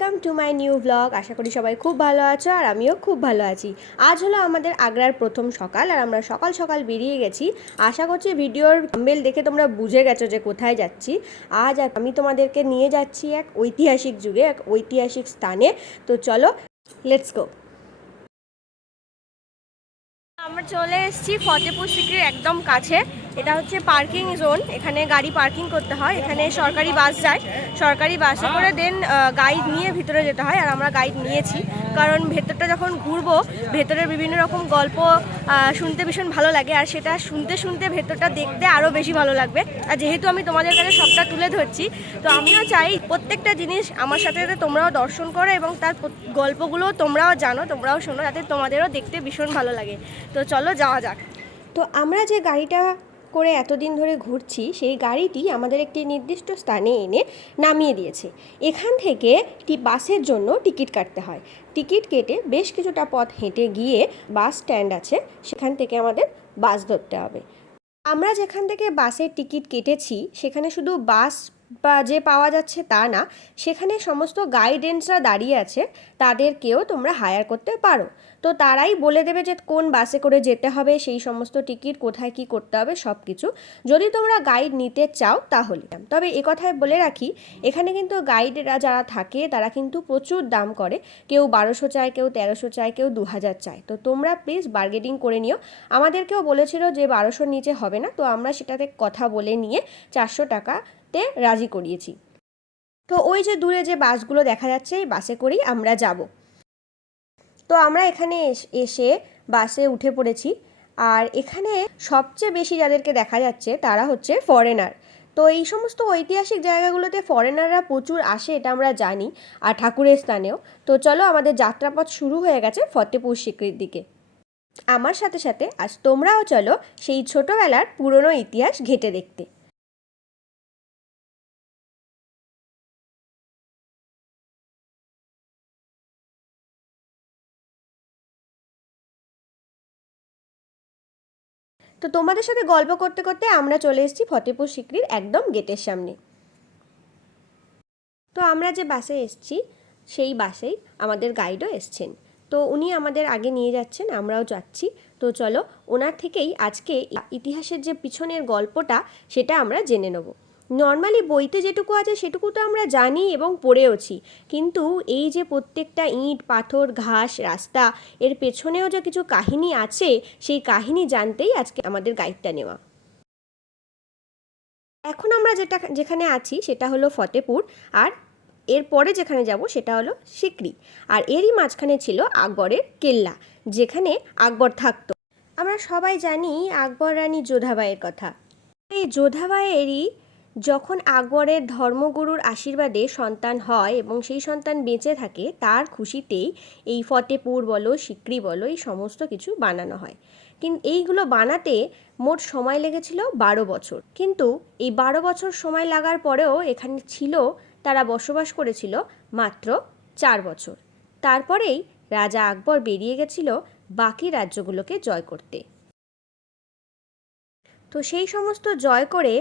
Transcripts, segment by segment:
Welcome to my new blog. আশা করি সবাই খুব ভালো আছো আর আমিও খুব ভালো আছি। আজ হলো আমাদের আগ্রার প্রথম সকাল আর আমরা সকাল সকাল বেরিয়ে গেছি। আশা করছি ভিডিওর মেল দেখে তোমরা বুঝে গেছো যে কোথায় যাচ্ছি। আজ আমি তোমাদেরকে নিয়ে যাচ্ছি এক ঐতিহাসিক যুগে, এক ঐতিহাসিক স্থানে। তো চলো লেটস গো আমরা চলে এসেছি ফতেপুর সিক্রির একদম কাছে। এটা হচ্ছে পার্কিং জোন, এখানে গাড়ি পার্কিং করতে হয়, এখানে সরকারি বাস যায়। সরকারি বাসে করে দেন গাইড নিয়ে ভিতরে যেতে হয়, আর আমরা গাইড নিয়েছি। কারণ ভেতরটা যখন ঘুরবো, ভেতরের বিভিন্ন রকম গল্প শুনতে ভীষণ ভালো লাগে, আর সেটা শুনতে শুনতে ভেতরটা দেখতে আরও বেশি ভালো লাগবে। আর যেহেতু আমি তোমাদের কাছে সবটা তুলে ধরছি, তো আমিও চাই প্রত্যেকটা জিনিস আমার সাথে যাতে তোমরাও দর্শন করো এবং তার গল্পগুলো তোমরাও জানো, তোমরাও শোনো, যাতে তোমাদেরও দেখতে ভীষণ ভালো লাগে। তো চলো যাওয়া যাক। তো আমরা যে গাড়িটা করে এতদিন ধরে ঘুরছি, সেই গাড়িটি আমাদের একটি নির্দিষ্ট স্থানে এনে নামিয়ে দিয়েছে। এখান থেকে একটি বাসের জন্য টিকিট কাটতে হয়। টিকিট কেটে বেশ কিছুটা পথ হেঁটে গিয়ে বাস স্ট্যান্ড আছে, সেখান থেকে আমাদের বাস ধরতে হবে। আমরা যেখান থেকে বাসের টিকিট কেটেছি, সেখানে শুধু বাস বা যে পাওয়া যাচ্ছে তা না, সেখানে সমস্ত গাইডেন্সরা দাঁড়িয়ে আছে, তাদেরকেও তোমরা হায়ার করতে পারো। তো তারাই বলে দেবে যে কোন বাসে করে যেতে হবে, সেই সমস্ত টিকিট কোথায় কি করতে হবে সব কিছু যদি তোমরা গাইড নিতে চাও তাহলে। তবে এ কথায় বলে রাখি, এখানে কিন্তু গাইডরা যারা থাকে, তারা কিন্তু প্রচুর দাম করে। কেউ বারোশো চায়, কেউ তেরোশো চায়, কেউ দু হাজার চায়। তো তোমরা প্লিজ বার্গেটিং করে নিও। আমাদেরকেও বলেছিল যে বারোশোর নিচে হবে না, তো আমরা সেটাতে কথা বলে নিয়ে চারশো টাকাতে রাজি করিয়েছি। তো ওই যে দূরে যে বাসগুলো দেখা যাচ্ছে, এই বাসে করেই আমরা যাব। তো আমরা এখানে এসে বাসে উঠে পড়েছি। আর এখানে সবচেয়ে বেশি যাদেরকে দেখা যাচ্ছে তারা হচ্ছে ফরেনার তো এই সমস্ত ঐতিহাসিক জায়গাগুলোতে ফরেনাররা প্রচুর আসে এটা আমরা জানি, আর ঠাকুরের স্থানেও। তো চলো আমাদের যাত্রাপথ শুরু হয়ে গেছে ফতেপুর সিকরির দিকে। আমার সাথে সাথে আজ তোমরাও চলো সেই ছোটবেলার পুরনো ইতিহাস ঘেটে দেখতে। তো তোমাদের সাথে গল্প করতে করতে আমরা চলে এসেছি ফতেপুর সিকরির একদম গেটের সামনে। তো আমরা যে বাসে এসছি, সেই বাসেই আমাদের গাইডও এসছেন। তো উনি আমাদের আগে নিয়ে যাচ্ছেন, আমরাও যাচ্ছি। তো চলো, ওনার থেকেই আজকে ইতিহাসের যে পিছনের গল্পটা, সেটা আমরা জেনে নেব। নর্মালি বইতে যেটুকু আছে সেটুকু তো আমরা জানি এবং পড়েওছি। কিন্তু এই যে প্রত্যেকটা ইট, পাথর, ঘাস, রাস্তা, এর পেছনেও যে কিছু কাহিনী আছে, সেই কাহিনী জানতেই আজকে আমাদের গাইডটা নেওয়া। এখন আমরা যেটা যেখানে আছি সেটা হলো ফতেপুর, আর এরপরে যেখানে যাব সেটা হলো সিকরি। আর এরই মাঝখানে ছিল আকবরের কেল্লা, যেখানে আকবর থাকতো। আমরা সবাই জানি আকবর রানী যোধাবাইয়ের কথা। এই যোধাবাইয়েরই যখন আকবরের ধর্মগুরুর আশীর্বাদে সন্তান হয় এবং সেই সন্তান বেঁচে থাকে, তার খুশিতেই এই ফতেপুর বলো, সিকরি বলো, এই সমস্ত কিছু বানানো হয়। কিন্তু এইগুলো বানাতে মোট সময় লেগেছিল বারো বছর। কিন্তু এই বারো বছর সময় লাগার পরেও এখানে ছিল, তারা বসবাস করেছিল মাত্র চার বছর। তারপরেই রাজা আকবর বেরিয়ে গেছিল বাকি রাজ্যগুলোকে জয় করতে। তো সেই সমস্ত জয় করে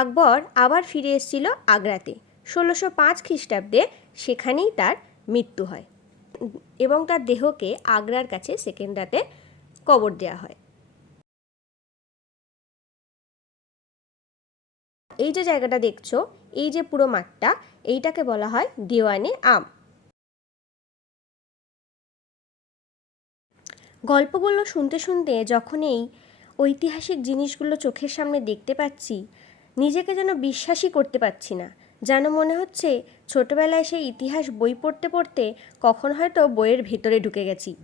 আকবর আবার ফিরে এসেছিল আগ্রাতে। ষোলোশো পাঁচ খ্রিস্টাব্দে সেখানেই তার মৃত্যু হয় এবং তার দেহকে আগ্রার কাছে সেকেন্ডাতে কবর দেওয়া হয়। এই যে জায়গাটা দেখছ, এই যে পুরো মাঠটা, এইটাকে বলা হয় দেওয়ানে আম। গল্পগুলো শুনতে শুনতে যখন এই ঐতিহাসিক জিনিসগুলো চোখের সামনে দেখতে পাচ্ছি নিজেকে যেন বিশ্বাসই করতে পারছি না। যেন মনে হচ্ছে ছোটবেলায় সেই ইতিহাস বই পড়তে পড়তে কখন হয়তো বইয়ের ভেতরে ঢুকে গেছি।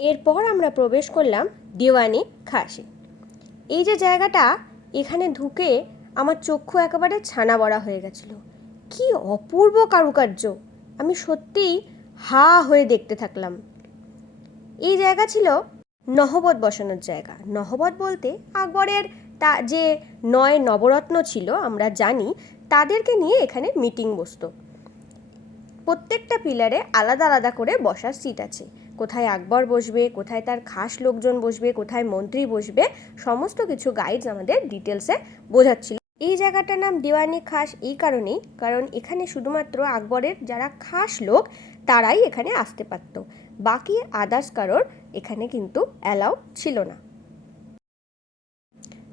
এরপর আমরা প্রবেশ করলাম দিওয়ানি খাসে। এই যে জায়গাটা, এখানে ঢুকে আমার চক্ষু একেবারে ছানা বড়া হয়ে গেছিল। কি অপূর্ব কারুকার্য! আমি সত্যিই হা হয়ে দেখতে থাকলাম। এই জায়গা ছিল নহবত বসানোর জায়গা। নহবত বলতে আকবরের তা যে নয় নবরত্ন ছিল, আমরা জানি, তাদেরকে নিয়ে এখানে মিটিং বসতো। প্রত্যেকটা পিলারে আলাদা আলাদা করে বসার সিট আছে। কোথায় আকবর বসবে, কোথায় তার খাস লোকজন বসবে, কোথায় মন্ত্রী বসবে, সমস্ত কিছু গাইডস আমাদের ডিটেলসে বোঝাচ্ছিল। এই জায়গাটার নাম দিওয়ানি খাস এই কারণেই, কারণ এখানে শুধুমাত্র আকবরের যারা খাস লোক তারাই এখানে আসতে পারত। বাকি আদার্স কারোর এখানে কিন্তু অ্যালাউ ছিল না।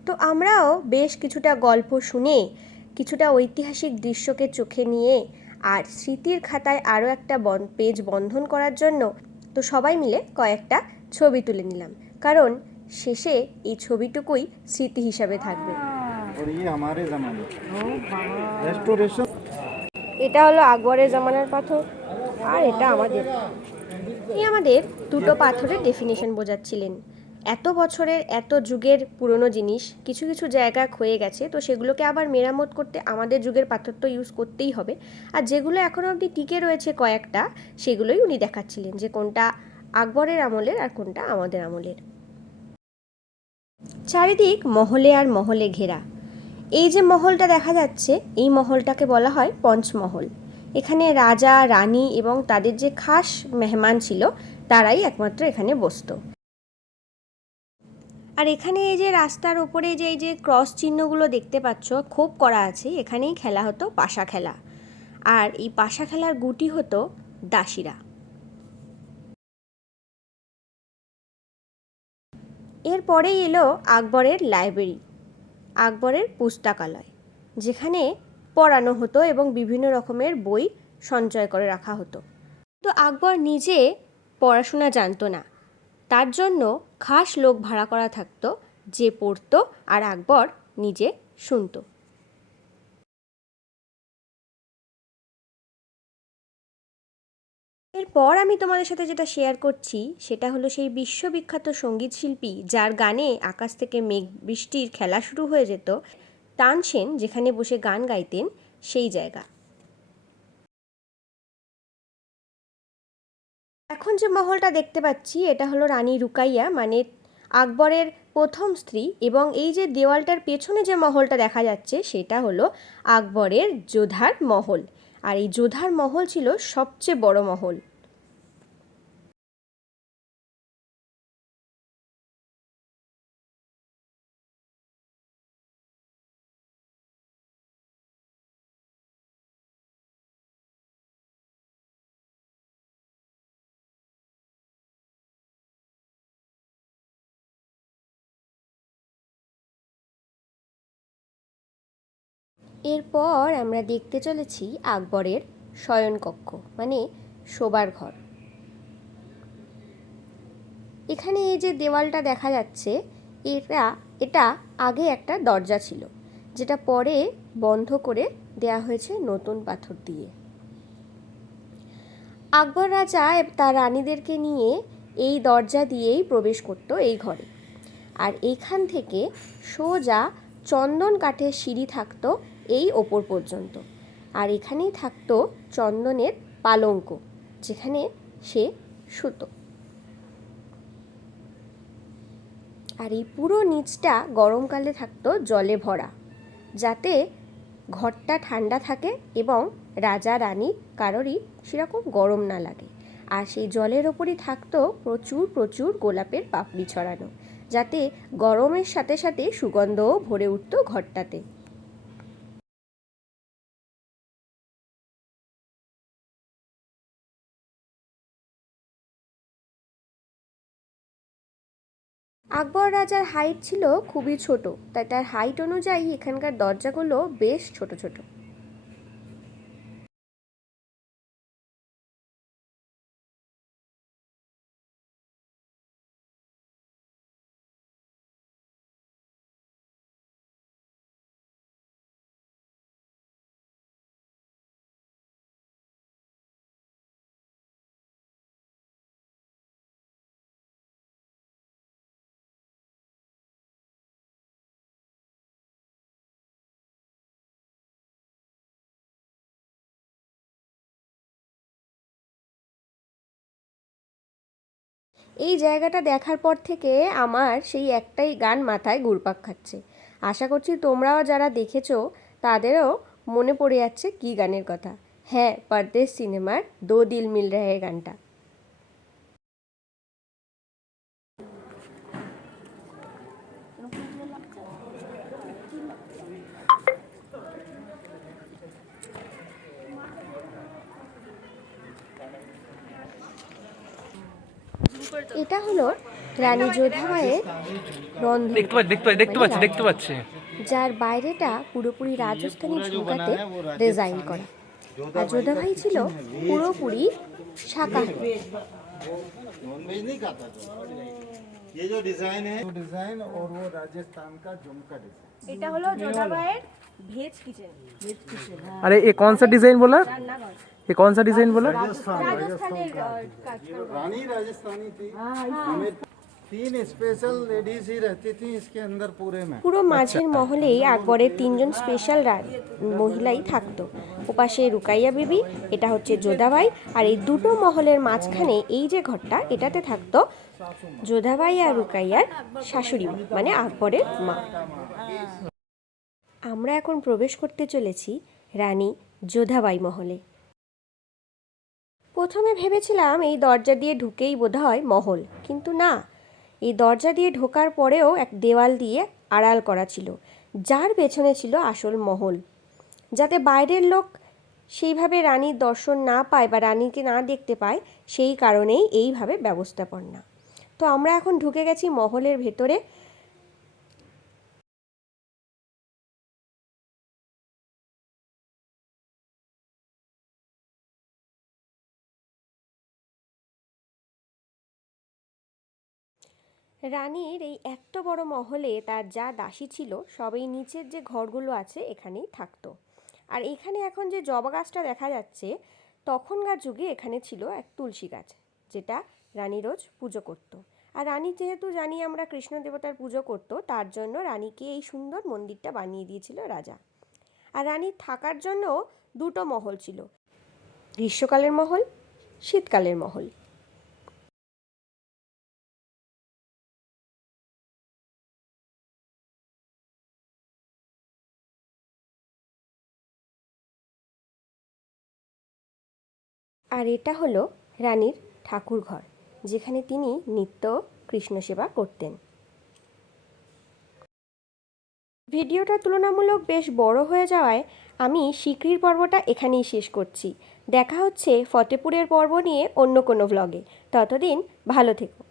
তো আমরাও বেশ কিছুটা গল্প শুনে কিছুটা ঐতিহাসিক দৃশ্যকে চোখে নিয়ে আর স্মৃতির খাতায় আরও একটা পেজ বন্ধন করার জন্য তো সবাই মিলে কয়েকটা ছবি তুলে নিলাম। কারণ শেষে এই ছবিটুকুই স্মৃতি হিসাবে থাকবে। এটা হলো আকবরের জামানার পাথর। আর এটা আমাদের। এই আমাদের দুটো পাথরের ডেফিনেশন বোঝাচ্ছিলেন। এত বছরের, এত যুগের পুরনো জিনিস, কিছু কিছু জায়গা ক্ষয়ে গেছে, তো সেগুলোকে আবার মেরামত করতে আমাদের যুগের পাথর তো ইউজ করতেই হবে। আর যেগুলো এখনও অবধি টিকে রয়েছে কয়েকটা, সেগুলোই উনি দেখাচ্ছিলেন যে কোনটা আকবরের আমলের আর কোনটা আমাদের আমলের। চারিদিক মহলে আর মহলে ঘেরা। এই যে মহলটা দেখা যাচ্ছে, এই মহলটাকে বলা হয় পঞ্চমহল। এখানে রাজা, রানী এবং তাদের যে খাস মেহমান ছিল, তারাই একমাত্র এখানে বসতো। আর এখানে এই যে রাস্তার ওপরে যে এই যে ক্রস চিহ্নগুলো দেখতে পাচ্ছ খোপ করা আছে। এখানেই খেলা হতো, পাশা খেলা। আর এই পাশা খেলার গুটি হতো দাসীরা। এরপরেই এলো আকবরের লাইব্রেরি, আকবরের পুস্তকালয়, যেখানে পড়ানো হতো এবং বিভিন্ন রকমের বই সঞ্চয় করে রাখা হতো। তো আকবর নিজে পড়াশোনা জানতো না। তার জন্য খাস লোক ভাড়া করা থাকতো যে পড়তো আর আকবর নিজে শুনতো। এরপর আমি তোমাদের সাথে যেটা শেয়ার করছি, সেটা হলো সেই বিশ্ববিখ্যাত সংগীত শিল্পী যার গানে আকাশ থেকে মেঘ বৃষ্টির খেলা শুরু হয়ে যেত। তানসেন যেখানে বসে গান গাইতেন সেই জায়গা। এখন যে মহলটা দেখতে পাচ্ছি, এটা হলো রানী রুকাইয়া মানে আকবরের প্রথম স্ত্রী এবং এই যে দেওয়ালটার পেছনে যে মহলটা দেখা যাচ্ছে, সেটা হলো আকবরের যোধার মহল। আর এই যোধার মহল ছিল সবচেয়ে বড় মহল। এরপর আমরা দেখতে চলেছি আকবরের শয়নকক্ষ মানে শোবার ঘর। এখানে এই যে দেওয়ালটা দেখা যাচ্ছে, এটা এটা আগে একটা দরজা ছিল, যেটা পরে বন্ধ করে দেয়া হয়েছে নতুন পাথর দিয়ে। আকবর রাজা তার রানীদেরকে নিয়ে এই দরজা দিয়েই প্রবেশ করত এই ঘরে। আর এইখান থেকে সোজা চন্দন কাঠের সিঁড়ি থাকতো এই ওপর পর্যন্ত। আর এখানেই থাকতো চন্দনের পালঙ্ক, যেখানে সে শুতো। আর এই পুরো নিচটা গরমকালে থাকতো জলে ভরা, যাতে ঘরটা ঠান্ডা থাকে এবং রাজা রানী কারোরই সেরকম গরম না লাগে। আর সেই জলের ওপরই থাকতো প্রচুর প্রচুর গোলাপের পাপড়ি ছড়ানো, যাতে গরমের সাথে সাথে সুগন্ধও ভরে উঠত ঘরটাতে। আকবর রাজার হাইট ছিল খুবই ছোট তাই তার হাইট অনুযায়ী এখানকার দরজাগুলো বেশ ছোট ছোট। এই জায়গাটা দেখার পর থেকে আমার সেই একটাই গান মাথায় ঘুরপাক খাচ্ছে। আশা করছি তোমরাও যারা দেখেছ, তাদেরও মনে পড়ে যাচ্ছে কী গানের কথা। হ্যাঁ পরদেশ সিনেমার দো দিল মিল রহে গানটা। এটা হলো রানী যোধাবাইয়ের রন্ধন দেখতে পাচ্ছি দেখতে পাচ্ছি দেখতে পাচ্ছি দেখতে পাচ্ছি যার বাইরেটা পুরোপুরি রাজস্থানী ঝুমকাতে ডিজাইন করা আর যোধাভাই ছিল পুরোপুরি শাকাহারি नॉनवेज नहीं खाता था ये जो डिजाइन है वो डिजाइन और वो राजस्थान का झुमका डिजाइन এটা হলো যোধাবাইয়ের ভেজ কিচেন अरे ये कौन सा डिजाइन बोला রান্নাঘর ये कौन सा डिजाइन बोला রাজস্থানের আহ, কাজ ये रानी राजस्थानी थी हमें तीन स्पेशल लेडीज ही रहती थी इसके अंदर पूरे में পুরো মাঝের মহলেই আকবরের তিনজন স্পেশাল মহিলাই থাকতো ওপাশে রুকাইয়া বিবি এটা হচ্ছে যোধাবাই আর এই দুটো মহলের মাঝখানে এই যে ঘরটা এটাতে থাকতো যোধাবাই আর রুকাইয়ার শাশুড়ি মা, মানে আকবরের মা আমরা এখন প্রবেশ করতে চলেছি রানী যোধাবাই মহলে প্রথমে ভেবেছিলাম এই দরজা দিয়ে ঢুকেই বোধহয় মহল, কিন্তু না। এই দরজা দিয়ে ঢোকার পরেও এক দেওয়াল দিয়ে আড়াল করা ছিল, যার পেছনে ছিল আসল মহল। যাতে বাইরের লোক সেইভাবে রানীর দর্শন না পায় বা রানীকে না দেখতে পায়, সেই কারণেই এইভাবে ব্যবস্থাপনা। তো আমরা এখন ঢুকে গেছি মহলের ভেতরে রানীর এই এত বড় মহলে তার যা দাসী ছিল, সবই নিচের যে ঘরগুলো আছে এখানেই থাকতো। আর এখানে এখন যে জবা গাছটা দেখা যাচ্ছে, তখনকার যুগে এখানে ছিল এক তুলসী গাছ, যেটা রানী রোজ পুজো করত। আর রানী যেহেতু জানি আমরা কৃষ্ণ দেবতার পুজো করত, তার জন্য রানীকে এই সুন্দর মন্দিরটা বানিয়ে দিয়েছিল রাজা। আর রানীর থাকার জন্য দুটো মহল ছিল, গ্রীষ্মকালের মহল, শীতকালের মহল। আর এটা হলো রানীর ঠাকুর ঘর যেখানে তিনি নিত্য কৃষ্ণ সেবা করতেন। ভিডিওটা তুলনামূলক বেশ বড় হয়ে যাওয়ায় আমি সিকরির পর্বটা এখানেই শেষ করছি। দেখা হচ্ছে ফতেপুরের পর্ব নিয়ে অন্য কোনো ব্লগে ততদিন ভালো থেকো।